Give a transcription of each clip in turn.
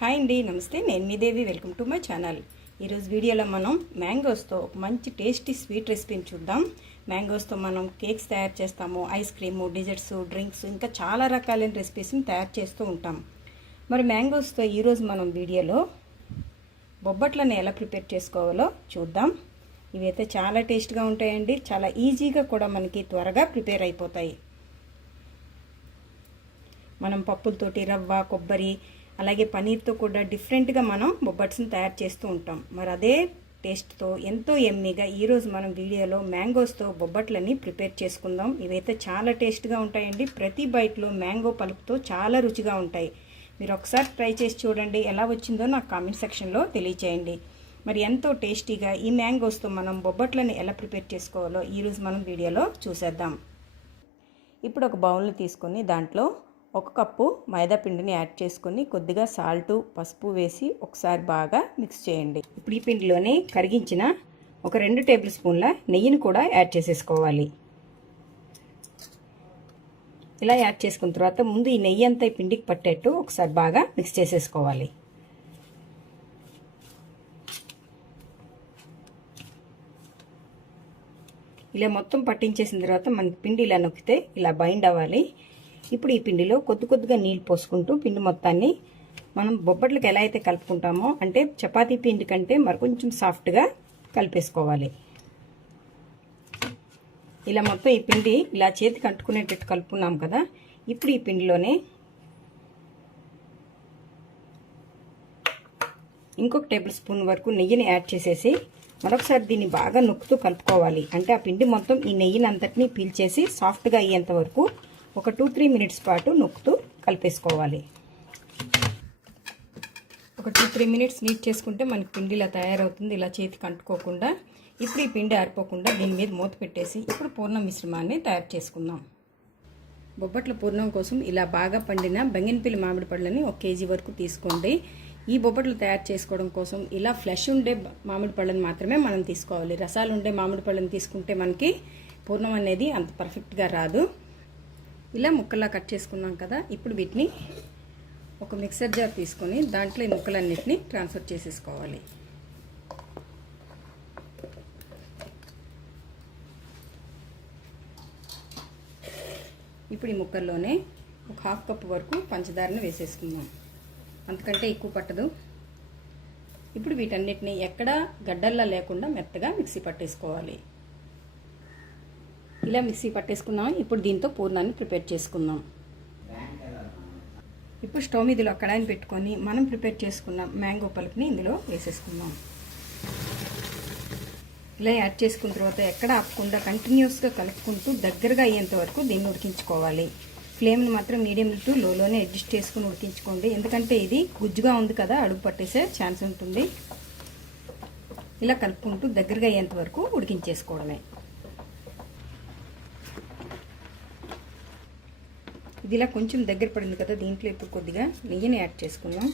Hi అండి నమస్తే. నేను మీ Devi. Welcome to my channel. ఈరోజు వీడియోలో మనం మ్యాంగోస్తో ఒక మంచి టేస్టీ స్వీట్ రెసిపీని చూద్దాం. మ్యాంగోస్తో మనం కేక్స్ తయారు చేస్తాము. ఐస్ క్రీము డిజర్ట్స్ డ్రింక్స్ ఇంకా చాలా రకాలైన రెసిపీస్ని తయారు చేస్తూ ఉంటాం. మరి మ్యాంగోస్తో ఈరోజు మనం వీడియోలో బొబ్బట్లను ఎలా ప్రిపేర్ చేసుకోవాలో చూద్దాం. ఇవైతే చాలా టేస్ట్గా ఉంటాయండి. చాలా ఈజీగా కూడా మనకి త్వరగా ప్రిపేర్ అయిపోతాయి. మనం పప్పులతోటి రవ్వ కొబ్బరి అలాగే పనీర్తో కూడా డిఫరెంట్గా మనం బొబ్బట్స్ని తయారు చేస్తూ ఉంటాం. మరి అదే టేస్ట్తో ఎంతో ఎమ్మీగా ఈరోజు మనం వీడియోలో మ్యాంగోస్తో బొబ్బట్లని ప్రిపేర్ చేసుకుందాం. ఇవైతే చాలా టేస్ట్గా ఉంటాయండి. ప్రతి బైట్లో మ్యాంగో పలుపుతో చాలా రుచిగా ఉంటాయి. మీరు ఒకసారి ట్రై చేసి చూడండి. ఎలా వచ్చిందో నాకు కామెంట్ సెక్షన్లో తెలియచేయండి. మరి ఎంతో టేస్టీగా ఈ మ్యాంగోస్తో మనం బొబ్బట్లని ఎలా ప్రిపేర్ చేసుకోవాలో ఈరోజు మనం వీడియోలో చూసేద్దాం. ఇప్పుడు ఒక బౌల్ని తీసుకొని దాంట్లో ఒక కప్పు మైదా పిండిని యాడ్ చేసుకొని కొద్దిగా సాల్టు పసుపు వేసి ఒకసారి బాగా మిక్స్ చేయండి. ఇప్పుడు ఈ పిండిలోనే కరిగించిన ఒక రెండు టేబుల్ స్పూన్ల నెయ్యిని కూడా యాడ్ చేసేసుకోవాలి. ఇలా యాడ్ చేసుకున్న తర్వాత ముందు ఈ నెయ్యి అంతా ఈ పిండికి పట్టేట్టు ఒకసారి బాగా మిక్స్ చేసేసుకోవాలి. ఇలా మొత్తం పట్టించేసిన తర్వాత మనకి పిండి ఇలా నొక్కితే ఇలా బైండ్ అవ్వాలి. ఇప్పుడు ఈ పిండిలో కొద్ది కొద్దిగా నీళ్ళు పోసుకుంటూ పిండి మొత్తాన్ని మనం బొబ్బట్లకు ఎలా అయితే కలుపుకుంటామో అంటే చపాతీ పిండి కంటే మరి కొంచెం సాఫ్ట్గా కలిపేసుకోవాలి. ఇలా మొత్తం ఈ పిండి ఇలా చేతికి అంటుకునేటట్టు కలుపుకున్నాం కదా ఇప్పుడు ఈ పిండిలోనే ఇంకొక టేబుల్ స్పూన్ వరకు నెయ్యిని యాడ్ చేసేసి మరొకసారి దీన్ని బాగా నొక్కుతూ కలుపుకోవాలి. అంటే ఆ పిండి మొత్తం ఈ నెయ్యిని అంతటినీ పీల్చేసి సాఫ్ట్గా అయ్యేంత వరకు ఒక టూ త్రీ మినిట్స్ పాటు నొక్కుతూ కలిపేసుకోవాలి. ఒక టూ త్రీ మినిట్స్ నీట్ చేసుకుంటే మనకి పిండి ఇలా తయారవుతుంది. ఇలా చేతికి అంటుకోకుండా ఇప్పుడు ఈ పిండి ఆరిపోకుండా దీని మీద మూత పెట్టేసి ఇప్పుడు పూర్ణం మిశ్రమాన్ని తయారు చేసుకుందాం. బొబ్బట్ల పూర్ణం కోసం ఇలా బాగా పండిన బంగినపిల్లి మామిడి పళ్ళని ఒక కేజీ వరకు తీసుకోండి. ఈ బొబ్బట్లు తయారు చేసుకోవడం కోసం ఇలా ఫ్లెష్ ఉండే మామిడి పళ్ళని మాత్రమే మనం తీసుకోవాలి. రసాలు ఉండే మామిడి పళ్ళని తీసుకుంటే మనకి పూర్ణం అనేది అంత పర్ఫెక్ట్గా రాదు. ఇలా ముక్కలా కట్ చేసుకున్నాం కదా ఇప్పుడు వీటిని ఒక మిక్సర్ జార్ తీసుకొని దాంట్లో ఈ ముక్కలన్నిటిని ట్రాన్స్ఫర్ చేసేసుకోవాలి. ఇప్పుడు ఈ ముక్కల్లోనే ఒక హాఫ్ కప్ వరకు పంచదారను వేసేసుకుందాం. అంతకంటే ఎక్కువ పట్టదు. ఇప్పుడు వీటన్నిటిని ఎక్కడా గడ్డల్లా లేకుండా మెత్తగా మిక్సీ పట్టేసుకోవాలి. ఇలా మిక్సీ పట్టేసుకున్నాం. ఇప్పుడు దీంతో పూర్ణాన్ని ప్రిపేర్ చేసుకుందాం. ఇప్పుడు స్టవ్ మీద కడాయిని పెట్టుకొని మనం ప్రిపేర్ చేసుకున్న మ్యాంగో పలుపుని ఇందులో వేసేసుకుందాం. ఇలా యాడ్ చేసుకున్న తర్వాత ఎక్కడ ఆపకుండా కంటిన్యూస్గా కలుపుకుంటూ దగ్గరగా అయ్యేంత వరకు దీన్ని ఉడికించుకోవాలి. ఫ్లేమ్ని మాత్రం మీడియం టు లోలోనే అడ్జస్ట్ చేసుకుని ఉడికించుకోండి. ఎందుకంటే ఇది గుజ్జుగా ఉంది కదా అడుగు పట్టేసే ఛాన్స్ ఉంటుంది. ఇలా కలుపుకుంటూ దగ్గరగా అయ్యేంత వరకు ఉడికించేసుకోవడమే. ఇది ఇలా కొంచెం దగ్గర పడింది కదా దీంట్లో ఇప్పుడు కొద్దిగా నెయ్యిని యాడ్ చేసుకుందాం.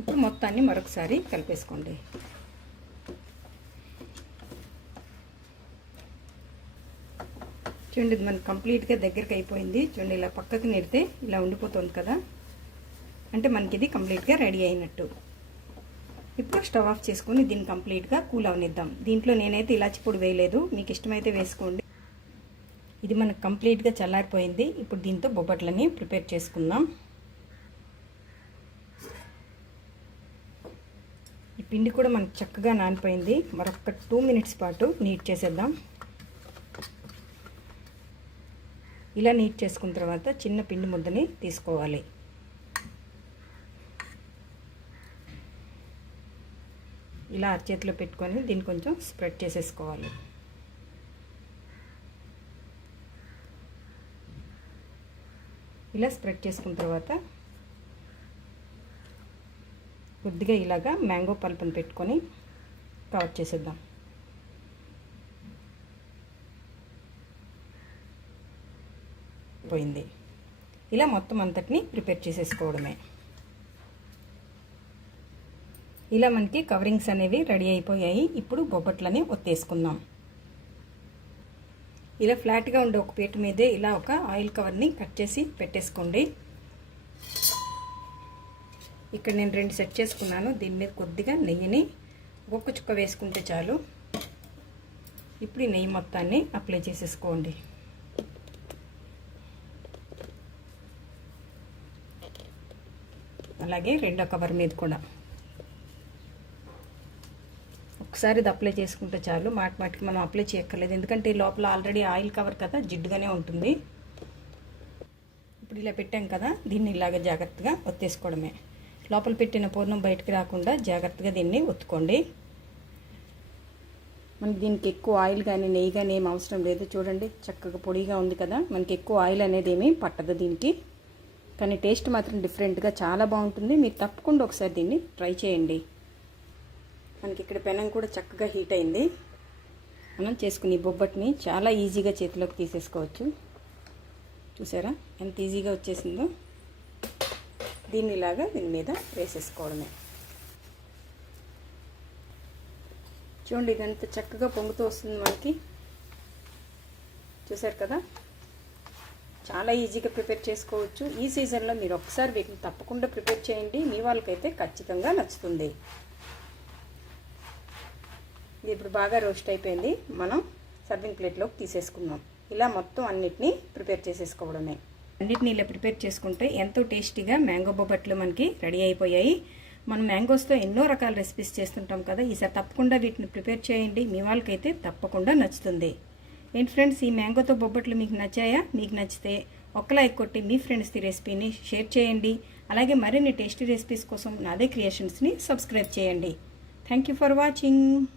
ఇప్పుడు మొత్తాన్ని మరొకసారి కలిపేసుకోండి. చూడండి ఇది మనకి కంప్లీట్గా దగ్గరికి అయిపోయింది. చూడండి ఇలా పక్కకు నెడితే ఇలా ఉండిపోతుంది కదా. అంటే మనకి ఇది కంప్లీట్గా రెడీ అయినట్టు. ఇప్పుడు స్టవ్ ఆఫ్ చేసుకుని దీన్ని కంప్లీట్గా కూల్ అవనిద్దాం. దీంట్లో నేనైతే ఇలాచి పొడి వేయలేదు. మీకు ఇష్టమైతే వేసుకోండి. ఇది మనకు కంప్లీట్గా చల్లారిపోయింది. ఇప్పుడు దీంతో బొబ్బట్లని ప్రిపేర్ చేసుకుందాం. ఈ పిండి కూడా మనకు చక్కగా నానిపోయింది. మరొక టూ మినిట్స్ పాటు నీట్ చేసేద్దాం. ఇలా నీట్ చేసుకున్న తర్వాత చిన్న పిండి ముద్దని తీసుకోవాలి. ఇలా అరచేతిలో పెట్టుకొని దీన్ని కొంచెం స్ప్రెడ్ చేసేసుకోవాలి. ఇలా స్ప్రెడ్ చేసుకున్న తర్వాత కొద్దిగా ఇలాగా మ్యాంగో పల్పును పెట్టుకొని కవర్ చేసేద్దాం. పోయింది. ఇలా మొత్తం అంతటిని ప్రిపేర్ చేసేసుకోవడమే. ఇలా మనకి కవరింగ్స్ అనేవి రెడీ అయిపోయాయి. ఇప్పుడు బొబ్బట్లని ఒత్తేసుకుందాం. ఇలా ఫ్లాట్గా ఉండే ఒక పీట మీదే ఇలా ఒక ఆయిల్ కవర్ని కట్ చేసి పెట్టేసుకోండి. ఇక్కడ నేను రెండు సెట్ చేసుకున్నాను. దీని మీద కొద్దిగా నెయ్యిని ఒక్క చుక్క వేసుకుంటే చాలు. ఇప్పుడు ఈ నెయ్యి మొత్తాన్ని అప్లై చేసేసుకోండి. అలాగే రెండో కవర్ మీద కూడా. ఒకసారి ఇది అప్లై చేసుకుంటే చాలు. మాటి మాటికి మనం అప్లై చేయక్కర్లేదు. ఎందుకంటే ఈ లోపల ఆల్రెడీ ఆయిల్ కవర్ కదా జిడ్డుగానే ఉంటుంది. ఇప్పుడు ఇలా పెట్టాం కదా దీన్ని ఇలాగ జాగ్రత్తగా ఒత్తేసుకోవడమే. లోపల పెట్టిన పూర్ణం బయటకు రాకుండా జాగ్రత్తగా దీన్ని ఒత్తుకోండి. మనకి దీనికి ఎక్కువ ఆయిల్ కానీ నెయ్యి కానీ ఏం అవసరం లేదు. చూడండి చక్కగా పొడిగా ఉంది కదా. మనకి ఎక్కువ ఆయిల్ అనేది ఏమీ పట్టదు దీనికి. కానీ టేస్ట్ మాత్రం డిఫరెంట్గా చాలా బాగుంటుంది. మీరు తప్పకుండా ఒకసారి దీన్ని ట్రై చేయండి. మనకి ఇక్కడ పెనం కూడా చక్కగా హీట్ అయింది. మనం చేసుకుని బొబ్బట్ని చాలా ఈజీగా చేతిలోకి తీసేసుకోవచ్చు. చూసారా? ఎంత ఈజీగా వచ్చేసిందో? దీన్ని ఇలాగా దీని మీద వేసేసుకోవడమే. చూడండి ఇదంతా చక్కగా పొంగుతూ వస్తుంది మనకి. చూసారు కదా? చాలా ఈజీగా ప్రిపేర్ చేసుకోవచ్చు. ఈ సీజన్లో మీరు ఒకసారి వీటిని తప్పకుండా ప్రిపేర్ చేయండి. మీ వాళ్ళకైతే ఖచ్చితంగా నచ్చుతుంది. ఇది ఇప్పుడు బాగా రోస్ట్ అయిపోయింది. మనం సర్వింగ్ ప్లేట్లోకి తీసేసుకున్నాం ఇలా మొత్తం అన్నిటినీ ప్రిపేర్ చేసేసుకోవడమే. అన్నిటిని ఇలా ప్రిపేర్ చేసుకుంటే ఎంతో టేస్టీగా మ్యాంగో బొబ్బట్లు మనకి రెడీ అయిపోయాయి. మనం మ్యాంగోస్తో ఎన్నో రకాల రెసిపీస్ చేస్తుంటాం కదా ఈసారి తప్పకుండా వీటిని ప్రిపేర్ చేయండి. మీ వాళ్ళకైతే తప్పకుండా నచ్చుతుంది. ఏంటి ఫ్రెండ్స్ ఈ మ్యాంగోతో బొబ్బట్లు మీకు నచ్చాయా? మీకు నచ్చితే ఒక్క లైక్ కొట్టి మీ ఫ్రెండ్స్కి రెసిపీని షేర్ చేయండి. అలాగే మరిన్ని టేస్టీ రెసిపీస్ కోసం నాదే క్రియేషన్స్ని సబ్స్క్రైబ్ చేయండి. Thank you for watching.